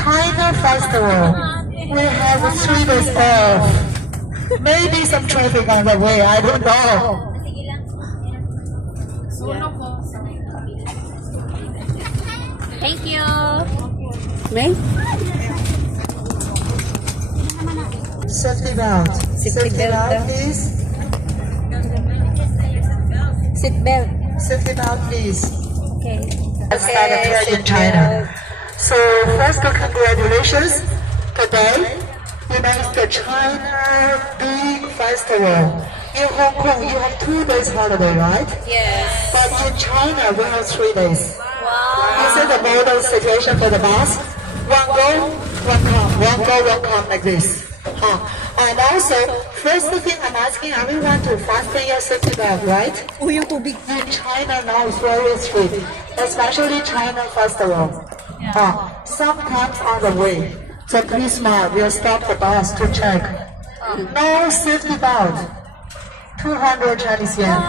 China Festival. We have 3 days off. Maybe some traffic on the way, I don't know. Thank you. May? Safety belt. Safety belt, please. Seat belt. Safety belt, please. Okay. Let's start the tour in China. So first, congratulations. Today, it's the China Big Festival. In Hong Kong, you have 2 days holiday, right? Yes. But in China, we have 3 days. Wow. You see the model situation for the bus? One go, one come, one go, one come like this. And also, first thing I'm asking everyone to fasten your safety belt, right? Yung tubig. In China now is very strict, especially China Festival. Sometimes on the way, the policeman will stop the bus to check. No safety belt. 200 Chinese yen.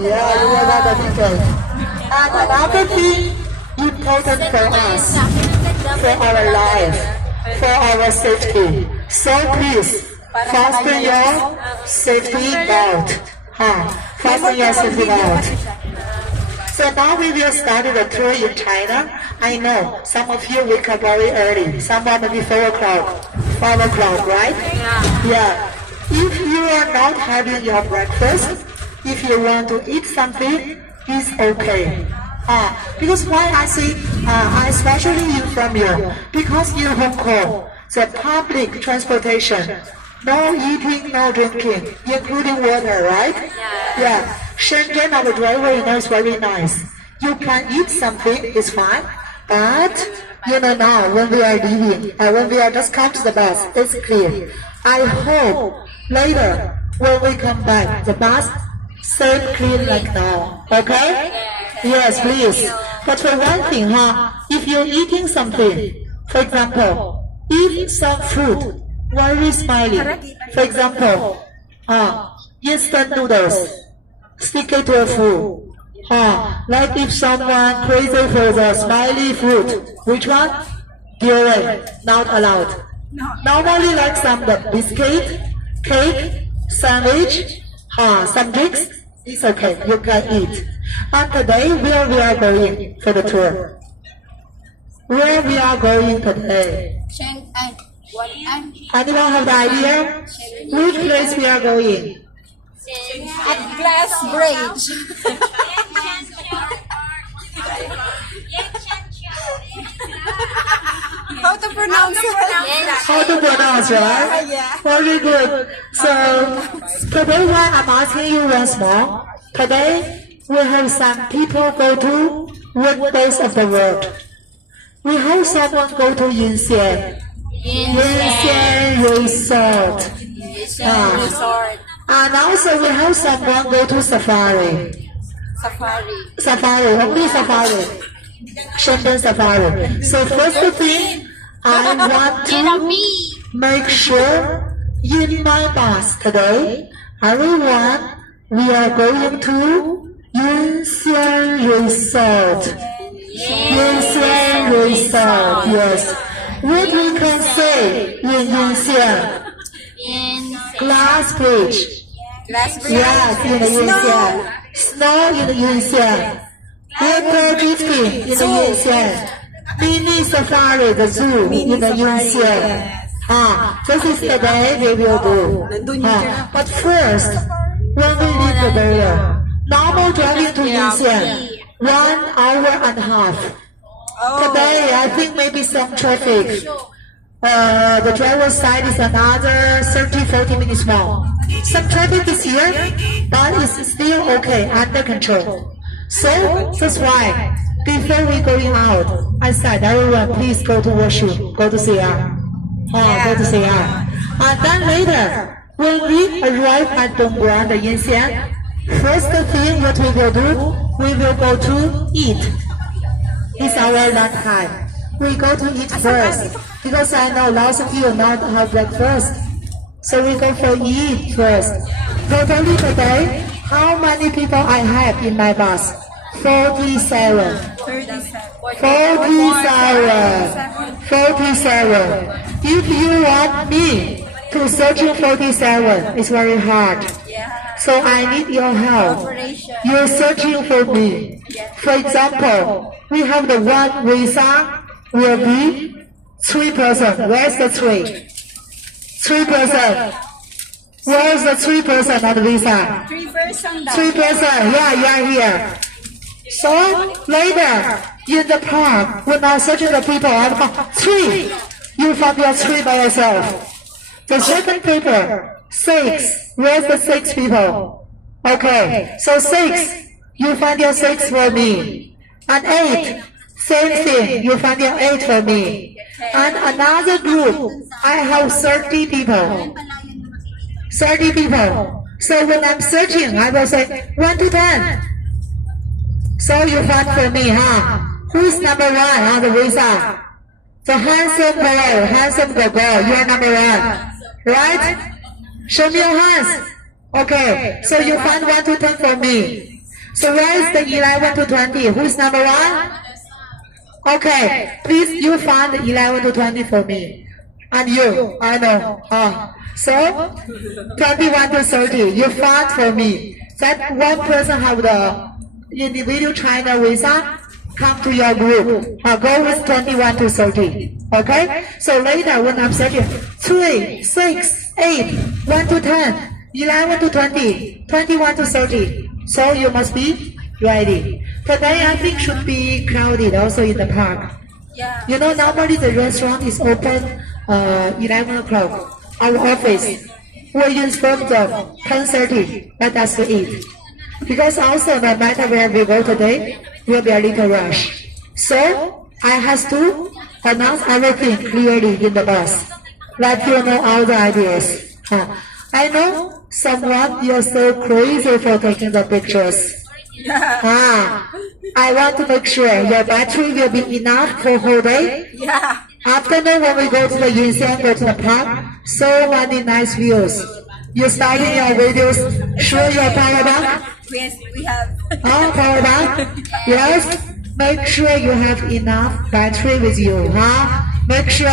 Yeah, you will not the ticket. And another thing important for us, for our life, for our safety. So please, fasten your safety belt. Fasten your safety belt. So now we will start the tour in China. I know some of you wake up very early. Someone maybe 4 o'clock, 5 o'clock, right? Yeah. If you are not having your breakfast, if you want to eat something, it's okay. Because why I say, especially you from here, because in Hong Kong, the public transportation, no eating, no drinking, including water, right? Yeah. Shenzhen, our driver, is very nice. You can eat something, it's fine. But, now, when we are leaving, when we are just come to the bus, it's clear. I hope later, when we come back, the bus safe, clean like now. Okay? Yes, please. But for one thing, if you're eating something, for example, eat some fruit, very smiling. For example, instant noodles, stick it to a food. Like if someone crazy for the smiley fruit, which one? Durian, not allowed. Normally like some the biscuit, cake, sandwich, some drinks, it's okay, you can eat. And today, where we are going for the tour? Where we are going today? Anyone have the idea? Which place we are going? At Glass Bridge. How to pronounce it? How to pronounce, right? Yeah. Very good. So, today why I'm asking you once more. Today, we have some people go to one place of the world. We have someone go to Yinxian. Yinxian Resort. And also we have someone go to Safari. Only Safari. Shenzhen Safari. So first thing, I want to make sure in my bus today, everyone, we are going to Yinxian Resort. Yinxian Resort, yes. What we can say in Yinxian? Glass bridge. Yes, in the Yinxian. Snow in the Yinxian. Water drifting in the Yinxian. Mini safari, the zoo in the Yinxian. This is the day we will do. But first, when we leave the area, normal driving to Yinxian, 1 hour and a half. Today, I think maybe some traffic. The driver's side is another 30-40 minutes more. Some traffic is here, but it's still okay, under control. So, that's why, before we going out, I said, everyone, please go to worship, go to CR. Go to CR. And then later, when we arrive at Dongguan, the Yinxian, first thing what we will do, we will go to eat. It's our lunch time. We go to eat first, because I know lots of you not have breakfast. So we go for eat first. Totally today, how many people I have in my bus? 47. 47. 47. If you want me to searching 47, it's very hard. So I need your help. You're searching for me. For example, we have the one visa will be 3%. Where's the 3? 3%. Where's the 3% on the visa? 3%. 3%. Yeah, here. So later in the park, when I'm searching the people, I found 3. You found your 3 by yourself. The second paper, 6. Where's the 6 people? Okay, so 6. You find your 6 for me. And 8. Same thing. You find your 8 for me. And another group, I have 30 people. 30 people. So when I'm searching, I will say 1 to 10. So you find for me, huh? Who's number 1 on the visa? The handsome boy, handsome girl, you're number 1. Right? Show me your hands. Okay, so you find 1 to 10 for me. So where is the 11 to 20? Who's number 1? Okay, please you find 11 to 20 for me. And you, I know. So 21 to 30, you find for me. That one person have the individual China visa, come to your group. Go with 21 to 30. Okay? So later when I'm searching 3, 6, 8, 1 to 10, 11 to 20, 21 to 30. So you must be ready. Today I think should be crowded also in the park. Yeah. You know, normally the restaurant is open 11 o'clock. Our office will inform them 10:30. Let us eat. Because also no matter where we go today, will be a little rush. So I have to announce everything clearly in the bus. Let you know all the ideas. I know someone you're so crazy for taking the pictures. I want to make sure your battery will be enough for whole day. Yeah. Afternoon when we go to the Yinxian, go to the park, so many nice views. You starting your videos, show your power bank. Yes, we have. Power bank. Yes. Make sure you have enough battery with you. Make sure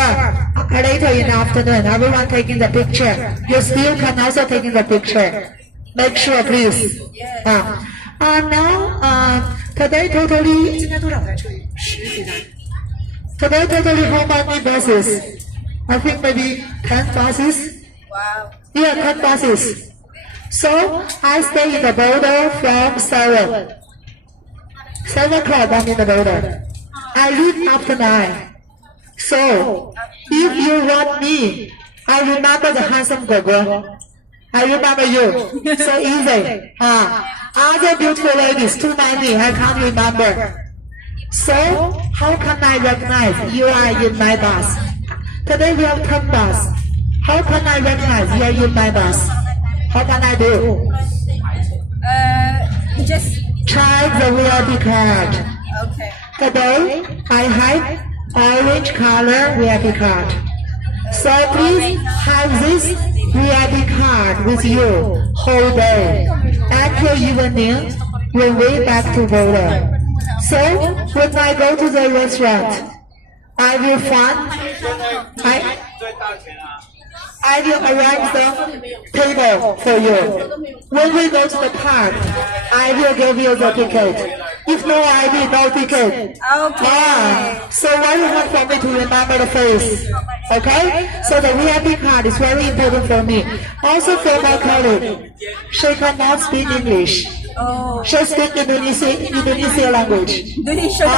later in the afternoon, everyone taking the picture. You still can also taking the picture. Make sure, please. Now, today totally how many buses? I think maybe 10 buses. Wow. Yeah, 10 buses. So I stay in the border from 7 o'clock. I'm in the border. I leave after 9. So if you want me, I remember the handsome girl. I remember you. So easy. Other beautiful ladies, too many, I can't remember. So how can I recognize you are in my bus? Today we have 10 bus. How can I recognize you are in my bus? How can I do? Just Check the VIP card. okay. Today I have orange color VIP card. So please have this VIP card with you whole day until evening when we back to border. So when I go to the restaurant, I will find I will arrange the table for you. When we go to the park, I will give you the ticket. If no ID, no ticket. Okay. So very hard for me to remember the face. Okay? So the VIP card is very important for me. Also for my colleague, she cannot speak English. Oh. She speaks Indonesian language. Indonesia.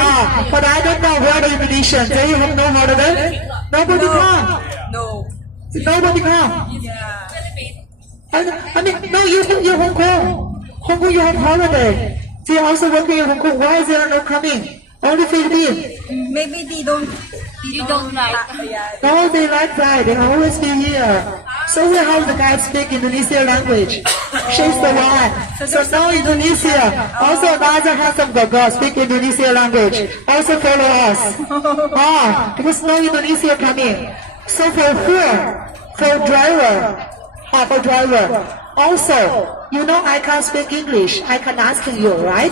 But I don't know what Indonesian. Do you know how to do? Nobody can. No. Nobody come. Yeah. I mean, no, you Hong Kong. Hong Kong, you have holiday. They also working in Hong Kong. Why is there no coming? Only Philippines. Maybe they don't. You don't like. Yeah. No, they like that. They always be here. So we have the guy speak Indonesian language. She's the one. So now Indonesia. Also another handsome girl speak Indonesian language. Also follow us. Because no Indonesia coming. So for her, for driver. Also, you know I can't speak English. I can ask you, right?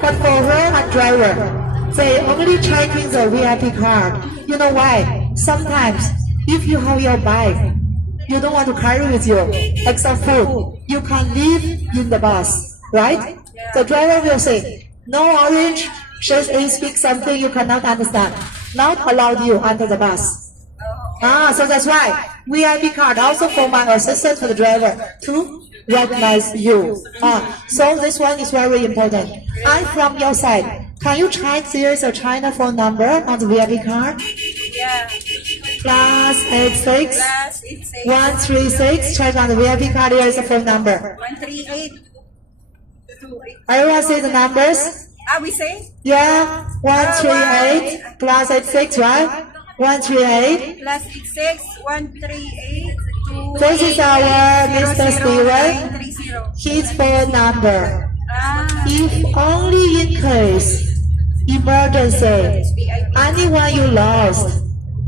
But for her and driver, they only checking the VIP card. You know why? Sometimes, if you have your bike, you don't want to carry with you, like some food, you can leave in the bus, right? The driver will say, no orange, just speak something you cannot understand. Not allowed you under the bus. So that's why VIP card also for my assistant for the driver to recognize you. So this one is very important. And from your side, can you check there is a China phone number on the VIP card? Yeah. +86 Plus, it's 136. Check on the VIP card. Here is a phone number. 138. Everyone say the numbers? We say? Yeah, 138 +86, right? 138. Plus 86, 138, 2. This is our Mr. Steven. 930. His phone number. If only in case emergency, anyone you lost,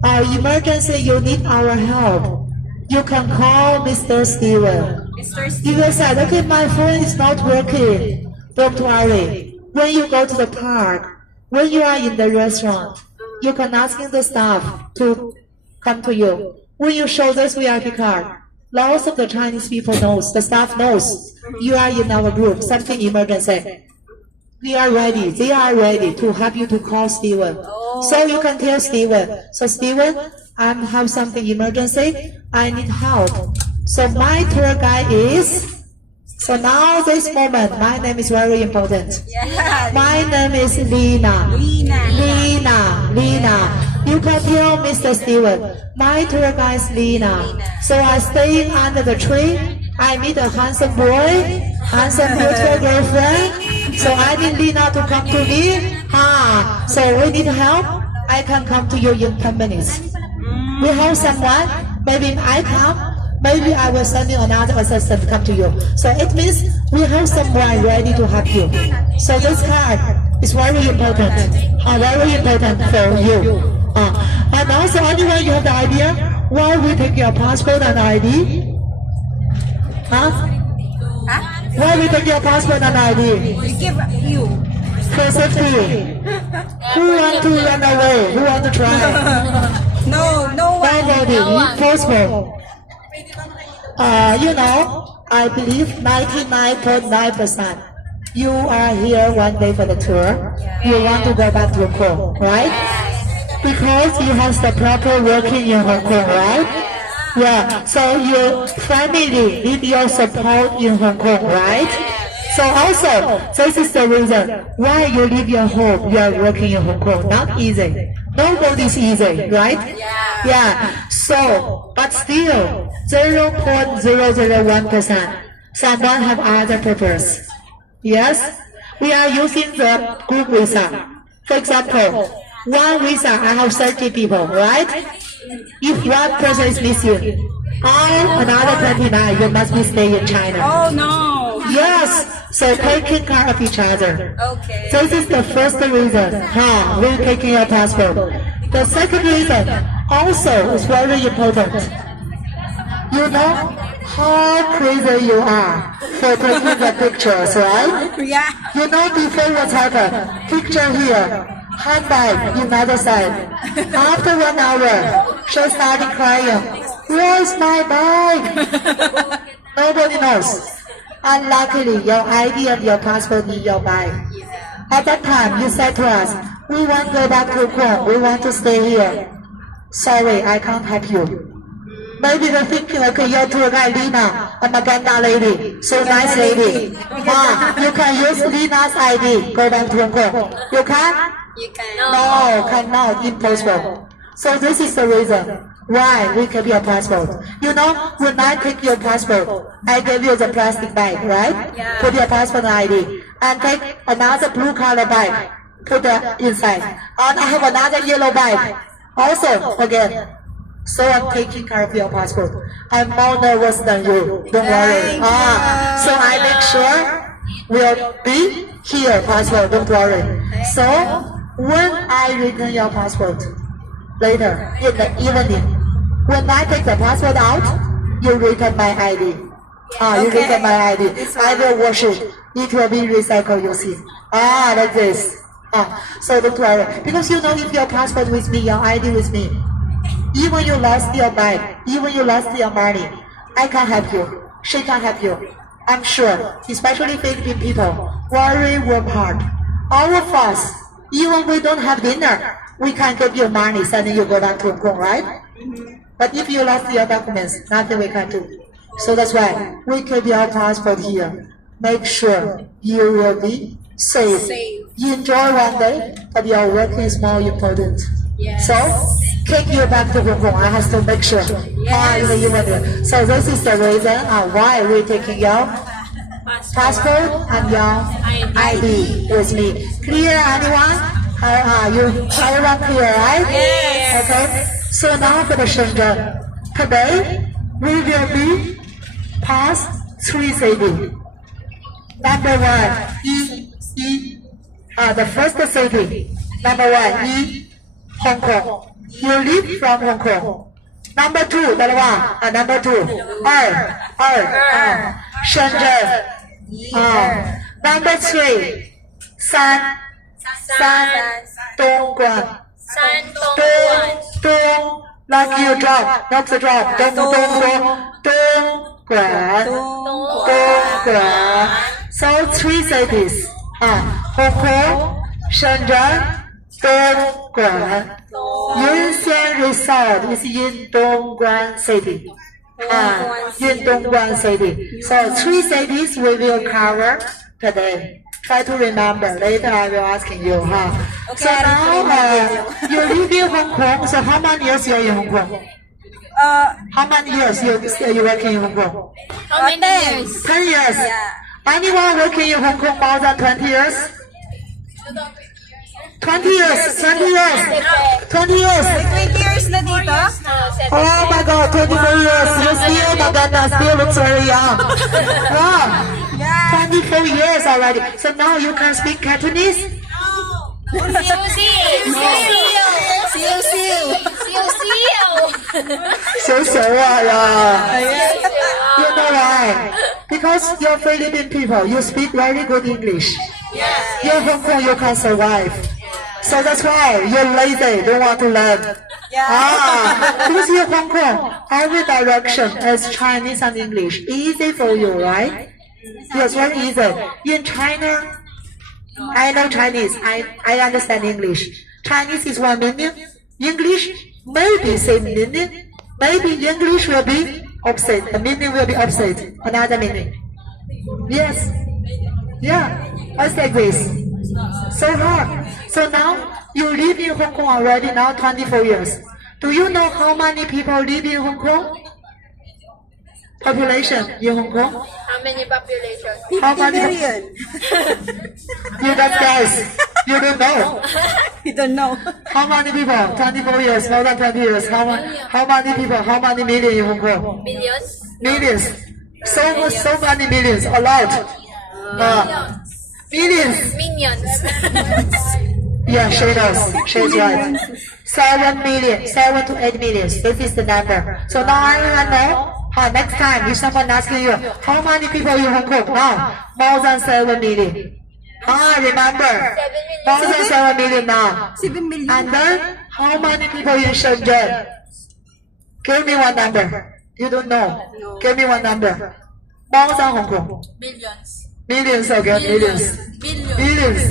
or emergency you need our help, you can call Mr. Steven. Mr. You Steve. will say, okay, my phone is not working. Don't worry. When you go to the park, when you are in the restaurant, you can ask the staff to come to you. When you show this VIP card, lots of the Chinese people knows, the staff knows you are in our group, something emergency. We are ready. They are ready to help you to call Steven. So you can tell Steven. So Steven, I have something emergency. I need help. So my tour guide is. So now this moment, my name is very important. Yeah. My name is Lina. Lina. You can tell Mr. Steven. My tour guide is Lina. So I stay under the tree. I meet a handsome boy, handsome beautiful girlfriend. So I need Lina to come to me. So we need help. I can come to you in 10 minutes. We have someone. Maybe I come. Maybe I will send you another assistant to come to you. So it means we have someone ready to help you. So this card is very important. Very important for you. And also, anyone you have the idea why we take your passport and ID? Why we take your passport and ID? We give you. For safety. Who want to run away? Who want to try? No one. Nobody. Impossible. I believe 99.9% you are here one day for the tour. You want to go back to Hong Kong, right? Because you have the proper working in Hong Kong, right? Yeah. So your family need your support in Hong Kong, right? So also, this is the reason why you leave your home, you are working in Hong Kong. Not easy. Nobody's easy, right? Yeah. So, but still, 0.001%. Someone have other purpose. Yes? We are using the group visa. For example, one visa, I have 30 people, right? If one person is missing, all another 29, you must be staying in China. Oh no. Yes. So taking care of each other. Okay. This is the first reason. We're taking your passport. The second reason also is very important. You know how crazy you are for taking the pictures, right? Yeah. You know before what happened? Picture here, handbag in other side. After 1 hour, she started crying. Where's my bag? Nobody knows. Unluckily, your ID and your passport in your bag. At that time, you said to us, we want to go back to Guam. We want to stay here. Sorry, I can't help you. Maybe they're thinking, okay, your tour guide Lina, a Maganda lady, so nice lady. You can use Lina's ID, go back to Hong Kong. You can? You can. No, cannot, impossible. So this is the reason why we keep your passport. You know, when I take your passport, I give you the plastic bag, right? Yeah. Put your passport and ID, and take another blue color bag, put that inside. And I have another yellow bag, also again. So I'm taking care of your passport. I'm more nervous than you. Don't worry. So I make sure we'll be here, passport. Don't worry. So when I return your passport later in the evening, when I take the passport out, you return my ID. You return my ID. I will wash it. It will be recycled. You see. Like this. So don't worry. Because you know if your passport with me, your ID with me, even you lost your bag, even you lost your money, I can help you. She can help you. I'm sure, especially Philippine people, very warm heart. All of us, even we don't have dinner, we can give you money, sending you go back to Hong Kong, right? But if you lost your documents, nothing we can do. So that's why we keep your passport here. Make sure you will be safe. You enjoy one day, but your work is more important. Yes. So, take you back to Hong Kong. I have to make sure. Yes. So this is the reason why we're taking your passport and your ID with me. Clear, anyone? Everyone clear, right? Yes. Okay. So now for the Shenzhen. Today, we will be past 3 cities. Number 1, the first city. Number 1, Hong Kong. You live from Hong Kong. Number 2, number 2, Shenzhen. Number 3, Dongguan. Dong, like you drop, not the drop. Dongguan. So 3 cities. Hong Kong, Shenzhen, Dongguan. Yunxian Resort is in Dongguan City. In Dongguan City. So 3 cities we will cover today. Try to remember. Later I will asking you. Okay, So now you live in Hong Kong. So how many years you are in Hong Kong? How many years you working in Hong Kong? How many years? 10 years. Yeah. Anyone working in Hong Kong more than 20 years? 20 years. 20 years. 20 years. 20 years na dito? Oh my God, 24 years. You still maganda, still looks very young. Wow. Yeah. 24 years already. So now you can speak Cantonese? So You know why? Because you're Philippine people, you speak very good English. You're Hong Kong, you can survive. So that's why you're lazy, don't want to learn. Because you're Hong Kong, every direction is Chinese and English. Easy for you, right? Yes, very easy. In China, I know Chinese. I understand English. Chinese is 1 meaning. English maybe same meaning. Maybe English will be opposite. The meaning will be opposite. Another meaning. Yes. Yeah. It's like this. So hard. So now you live in Hong Kong already now 24 years. Do you know how many people live in Hong Kong? Population in Hong Kong? How many population? How many? Million. You just guys. You don't know. You don't know. How many people? 24 years, more than 20 years. How many people? How many million in Hong Kong? Millions? Millions. So many millions. A lot. Millions. Minions. Yeah, she knows. She's right. 7 million, 7 to 8 million. This is the number. So now I know. Next time, if someone asking you, how many people in Hong Kong? Now, more than 7 million. Remember, more than 7 million now. 7 million. And then, how many people in Shenzhen? Give me one number. You don't know. Give me one number. More than Hong Kong. Billions. Millions again, millions. Billions.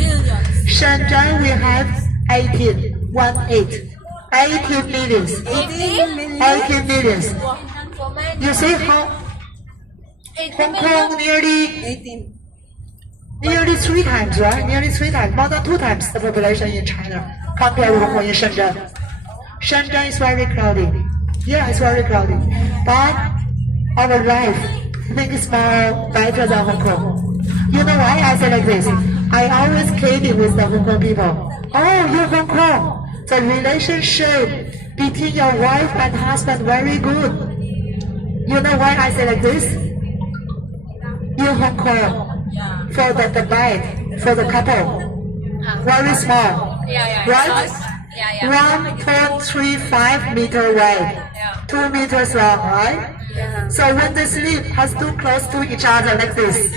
Shenzhen, we have 18 millions. 18 million. 18 millions. You see how Hong Kong nearly 18. 3 times, right? Nearly 3 times, more than 2 times the population in China compared to Hong Kong in Shenzhen. Shenzhen is very crowded. Yeah, it's very crowded. But our life, I think it's more better than Hong Kong. You know why I say like this? I always kidding with the Hong Kong people. Oh, you're Hong Kong. The relationship between your wife and husband very good. You know why I say like this? In Hong Kong, for the bed, for the couple, very small, right? 1.35 meter wide, 2 meters long, right? So when they sleep, has too close to each other like this.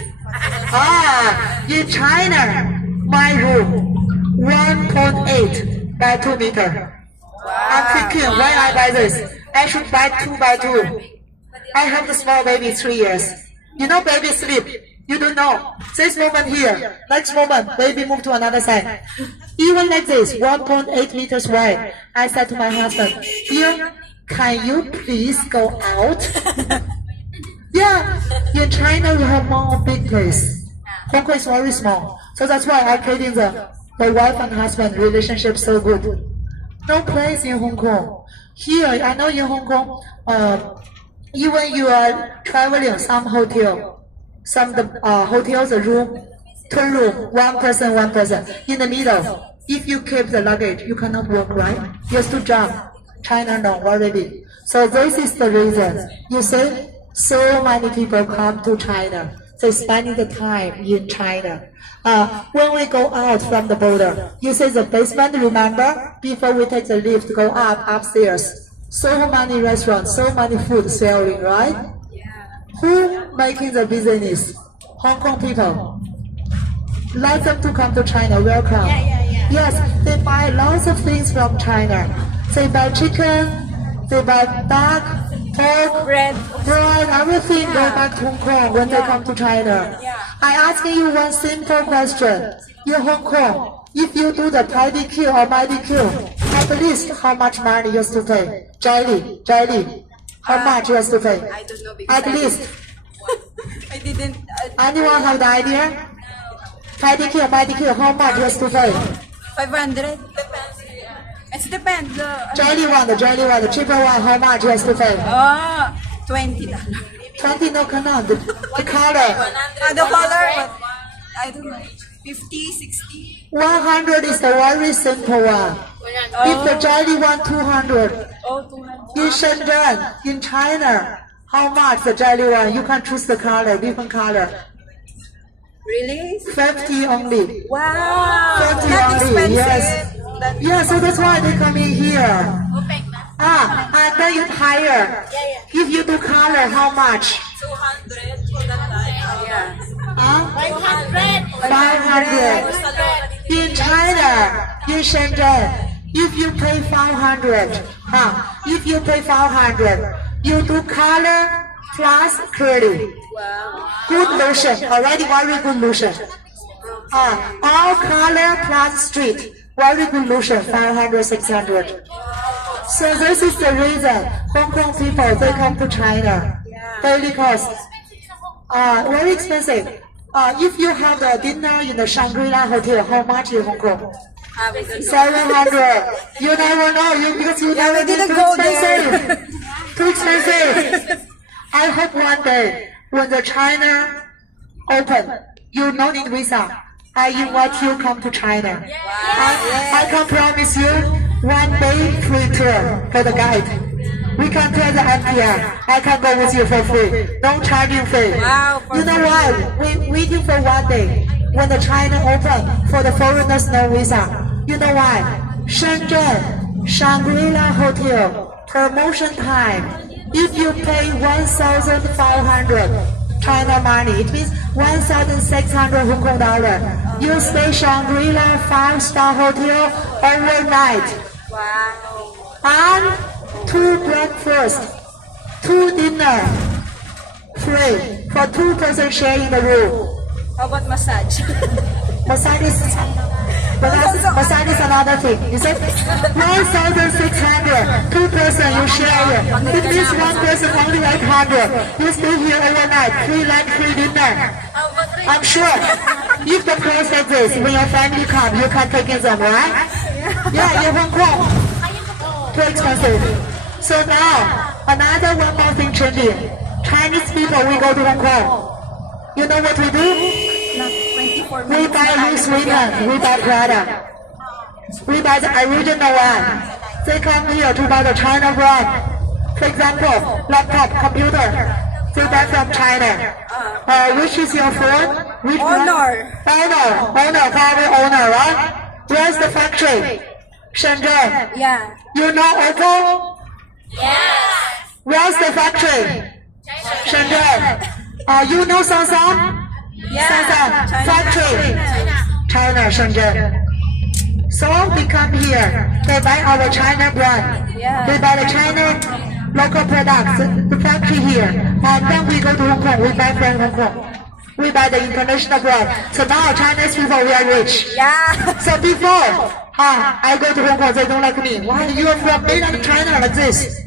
In China, my room, 1.8 by 2 meter. I'm thinking when I buy this, I should buy 2 by 2. I have the small baby 3 years. You know baby sleep. You don't know. This moment here, next moment, baby move to another side. Even like this, 1.8 meters wide. I said to my husband, dear, can you please go out? Yeah, in China you have one big place. Hong Kong is very small. So that's why I'm creating the wife and husband relationship so good. No place in Hong Kong. Here, I know in Hong Kong, even you are traveling some hotel, some hotels a room, 2 room, 1 person, 1 person. In the middle, if you keep the luggage, you cannot walk, right? You have to jump. China no, very big. So this is the reason. You see, so many people come to China. They spending the time in China. When we go out from the border, you see the basement, remember? Before we take the lift, go up, upstairs. So many restaurants, so many food selling, right? Who making the business? Hong Kong people. Let them to come to China, welcome. Yes, they buy lots of things from China. They buy chicken, they buy duck, pork, bread, everything go back to Hong Kong when they come to China. I asking you one simple question. In Hong Kong, if you do the pedicure or manicure, at least how much money you have to pay? Jelly, how much you have to pay? I don't know because At least. I didn't. Anyone have the idea? Pedicure, manicure, how much you have to pay? 500. It depends. Jelly one, the cheaper one, how much you have to pay? $20. 20 no cannot. The color. The color, but I don't know. 50, 60. 100 is the very simple one. If the jelly one, 200. Oh, 200. In Shenzhen, in China, how much the jelly one? You can choose the color, different color. Really? 50 only. Wow. 50 Not only, expensive. yes. Yeah, so that's why they come in here. And then you hire. If you do color, how much? 200 for that time. Yeah. 500. In China, in Shenzhen, if you pay 500, if you pay 500, you do color plus curly. Wow. Good lotion, already very good lotion. All color plus street, very good lotion, 500, 600. So this is the reason Hong Kong people, they come to China. Daily cost. Very expensive. If you have the dinner in the Shangri-La Hotel, how much in Hong Kong? 700. You never know, because you never didn't too go expensive. there. Too expensive. I hope one day when the China open, you no need visa. I invite you come to China. I can promise you 1 day free tour for the guide. We can pay the MTR. I can go with you for free. No charging fee. Wow, You know why? We waiting for 1 day. When the China open for the foreigners no visa. You know why? Shenzhen, Shangri-La Hotel, promotion time. If you pay 1,500 China money, it means 1,600 Hong Kong dollar. You stay Shangri-La 5-star hotel overnight. Wow. And 2 breakfast, 2 dinner, free for 2 person sharing the room. How about massage? Massage is another thing. You say 1,600, 2 person you share. It means 1 person only 800. You stay here overnight, free lunch, free dinner. I'm sure if the price like this, when your family come, you can take in them, right? Yeah, in Hong Kong. Too expensive. So now, another one more thing changing. Chinese people, we go to Hong Kong. You know what we do? 24 We minutes. buy Louis Vuitton, we buy Prada. We buy the original one. They come here to buy the China brand. For example, laptop, computer. They buy from China. Which is your phone? Which one? Honor. Honor, probably Honor, right? Where's the factory? Shenzhen. Yeah. You know Oppo? Yes. Where's the factory? Shenzhen. You know Samsung? Yeah. Samsung China. factory. China, Shenzhen. So we come here, they buy our China brand. Yeah. They buy the China local products, the factory here. And then we go to Hong Kong, we buy from Hong Kong. We buy the international brand. So now Chinese people, we are rich. Yeah. So before, I go to Hong Kong, they don't like me. Why you are from mainland China like this?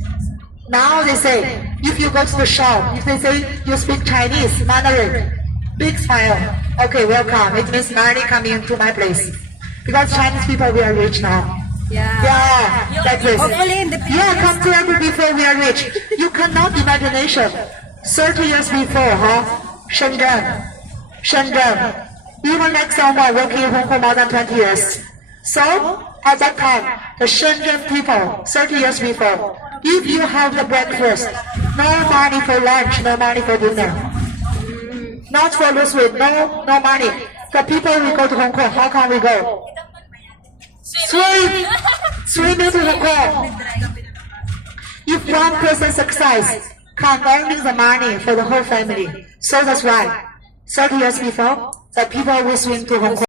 Now they say, if you go to the shop, if they say you speak Chinese, Mandarin, big smile. Okay, welcome. It means money coming to my place. Because Chinese people, we are rich now. Yeah. Yeah, like this. Hopefully in the future. Yeah, come to Ecuador before we are rich. You cannot imagination. 30 years before, Shenzhen. Even like someone working in Hong Kong more than 20 years. So, at that time, the Shenzhen people, 30 years before, if you have the breakfast, no money for lunch, no money for dinner. Not for lose weight, no money. The people will go to Hong Kong, how can we go? Swimming to Hong Kong. If one person success, can earning the money for the whole family. So that's why, 30 years before, the people will swim to Hong Kong.